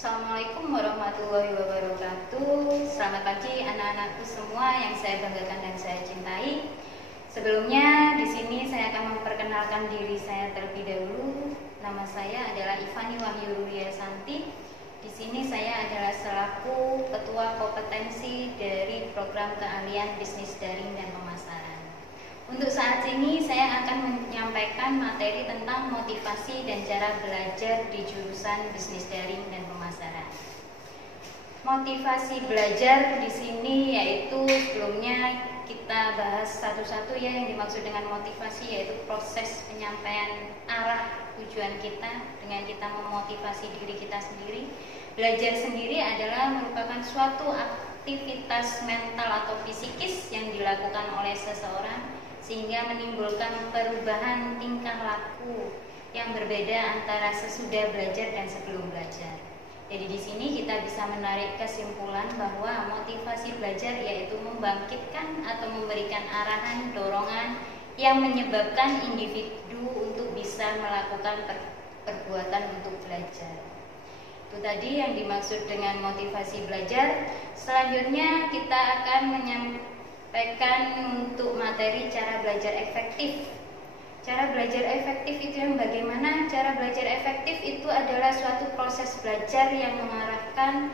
Assalamualaikum warahmatullahi wabarakatuh. Selamat pagi anak-anakku semua yang saya banggakan dan saya cintai. Sebelumnya di sini saya akan memperkenalkan diri saya terlebih dahulu. Nama saya adalah Ivani Wahyu Ruriasanti. Di sini saya adalah selaku Ketua Kompetensi dari Program Keahlian Bisnis Daring dan Pemasaran. Untuk saat ini saya akan menyampaikan materi tentang motivasi dan cara belajar di jurusan Bisnis Daring dan Pemasaran. Motivasi belajar di sini yaitu sebelumnya kita bahas satu-satu ya, yang dimaksud dengan motivasi yaitu proses penyampaian arah tujuan kita dengan kita memotivasi diri kita sendiri. Belajar sendiri adalah merupakan suatu aktivitas mental atau fisikis yang dilakukan oleh seseorang sehingga menimbulkan perubahan tingkah laku yang berbeda antara sesudah belajar dan sebelum belajar. Jadi di sini kita bisa menarik kesimpulan bahwa motivasi belajar yaitu membangkitkan atau memberikan arahan, dorongan yang menyebabkan individu untuk bisa melakukan perbuatan untuk belajar. Itu tadi yang dimaksud dengan motivasi belajar. Selanjutnya kita akan menyampaikan untuk materi cara belajar efektif. Cara belajar efektif itu yang bagaimana? Cara belajar efektif itu adalah suatu proses belajar yang mengarahkan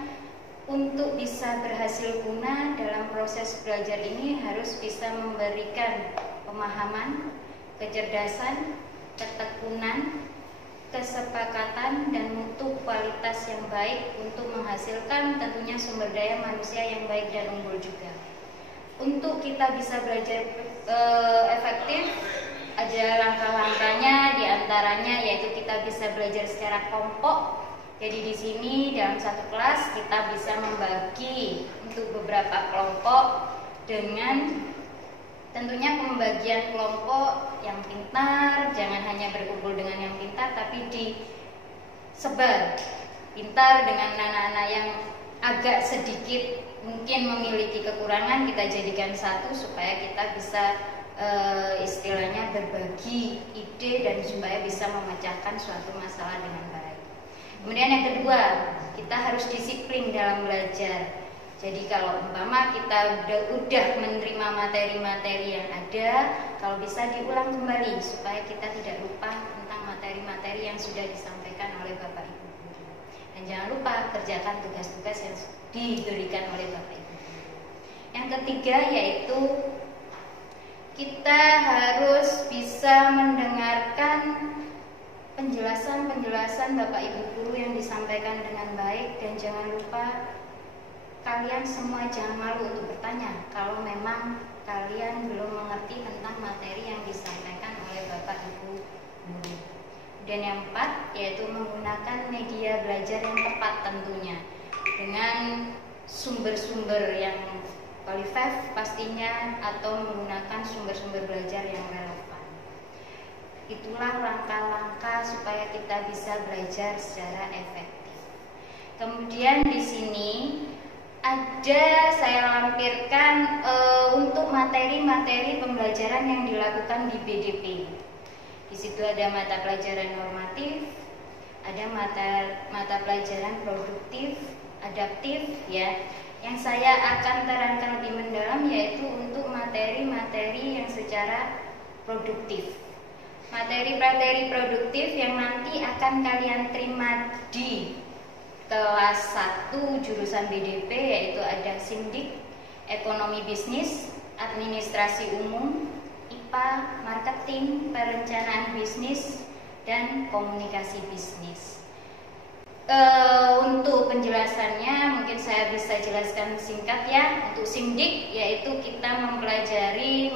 untuk bisa berhasil guna. Dalam proses belajar ini harus bisa memberikan pemahaman, kecerdasan, ketekunan, kesepakatan, dan mutu kualitas yang baik untuk menghasilkan tentunya sumber daya manusia yang baik dan unggul juga. Untuk kita bisa belajar efektif, ada langkah-langkahnya, diantaranya yaitu kita bisa belajar secara kelompok. Jadi di sini dalam satu kelas kita bisa membagi untuk beberapa kelompok dengan tentunya pembagian kelompok yang pintar, jangan hanya berkumpul dengan yang pintar, tapi disebar. Pintar dengan anak-anak yang agak sedikit mungkin memiliki kekurangan, kita jadikan satu supaya kita bisa istilahnya berbagi ide dan supaya bisa memecahkan suatu masalah dengan baik. Kemudian yang kedua, kita harus disiplin dalam belajar. Jadi kalau umpama kita udah menerima materi-materi yang ada, kalau bisa diulang kembali supaya kita tidak lupa tentang materi-materi yang sudah disampaikan oleh Bapak Ibu guru. Dan jangan lupa kerjakan tugas-tugas yang diberikan oleh Bapak Ibu. Yang ketiga yaitu kita harus bisa mendengarkan penjelasan-penjelasan Bapak Ibu guru yang disampaikan dengan baik, dan jangan lupa kalian semua jangan malu untuk bertanya kalau memang kalian belum mengerti tentang materi yang disampaikan oleh Bapak Ibu guru. Dan yang keempat yaitu menggunakan media belajar yang tepat tentunya dengan sumber-sumber yang qualified pastinya, atau menggunakan sumber-sumber belajar yang relevan. Itulah langkah-langkah supaya kita bisa belajar secara efektif. Kemudian di sini ada saya lampirkan untuk materi-materi pembelajaran yang dilakukan di BDP. Di situ ada mata pelajaran normatif, ada mata pelajaran produktif, adaptif ya. Yang saya akan terangkan lebih mendalam yaitu untuk materi-materi yang secara produktif. Materi-materi produktif yang nanti akan kalian terima di kelas 1 jurusan BDP yaitu ada Simdik, Ekonomi Bisnis, Administrasi Umum, IPA, Marketing, Perencanaan Bisnis, dan Komunikasi Bisnis. Untuk penjelasannya mungkin saya bisa jelaskan singkat ya. Untuk Simdik yaitu kita membekali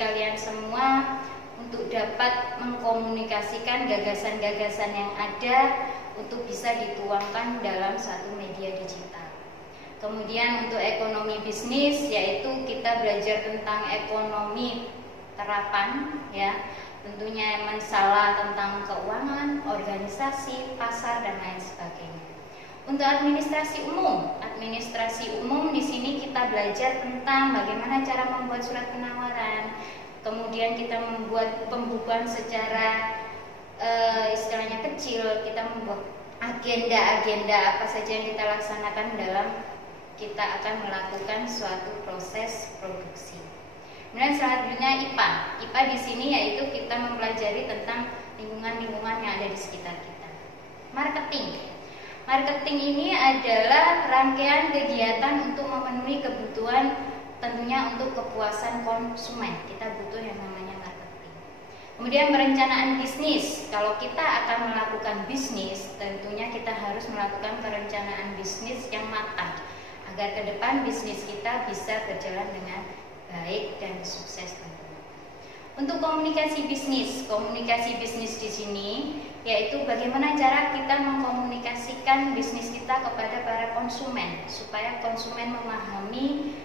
kalian semua untuk dapat mengkomunikasikan gagasan-gagasan yang ada untuk bisa dituangkan dalam satu media digital. Kemudian untuk ekonomi bisnis yaitu kita belajar tentang ekonomi terapan ya. Tentunya masalah tentang keuangan, organisasi, pasar, dan lain sebagainya. Untuk administrasi umum di sini kita belajar tentang bagaimana cara membuat surat penawaran. Kemudian kita membuat pembukuan secara istilahnya kecil, kita membuat agenda-agenda apa saja yang kita laksanakan dalam kita akan melakukan suatu proses produksi. Kemudian selanjutnya IPA. IPA di sini yaitu kita mempelajari tentang lingkungan-lingkungan yang ada di sekitar kita. Marketing. Marketing ini adalah rangkaian kegiatan untuk memenuhi kebutuhan, tentunya untuk kepuasan konsumen. Kita butuh yang namanya marketing. Kemudian perencanaan bisnis. Kalau kita akan melakukan bisnis, tentunya kita harus melakukan perencanaan bisnis yang matang agar ke depan bisnis kita bisa berjalan dengan baik dan sukses tentunya. Untuk komunikasi bisnis di sini yaitu bagaimana cara kita mengkomunikasikan bisnis kita kepada para konsumen supaya konsumen memahami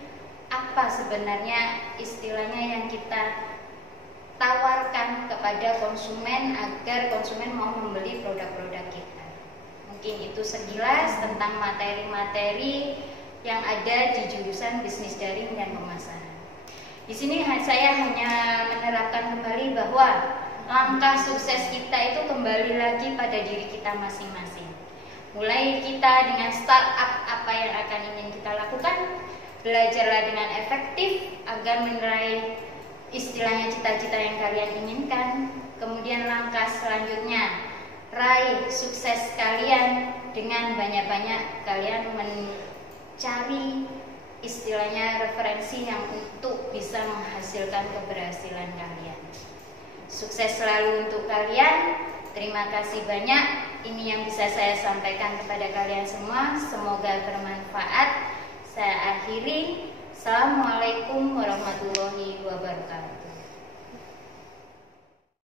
apa sebenarnya istilahnya yang kita tawarkan kepada konsumen agar konsumen mau membeli produk-produk kita. Mungkin itu sekilas tentang materi-materi yang ada di jurusan bisnis daring dan pemasaran. Di sini saya hanya menerapkan kembali bahwa langkah sukses kita itu kembali lagi pada diri kita masing-masing. Mulai kita dengan startup apa yang akan ingin kita lakukan, belajarlah dengan efektif agar meraih istilahnya cita-cita yang kalian inginkan. Kemudian langkah selanjutnya, raih sukses kalian dengan banyak-banyak kalian mencari istilahnya referensi yang untuk bisa menghasilkan keberhasilan kalian. Sukses selalu untuk kalian. Terima kasih banyak. Ini yang bisa saya sampaikan kepada kalian semua. Semoga bermanfaat. Saya akhiri. Assalamualaikum warahmatullahi wabarakatuh.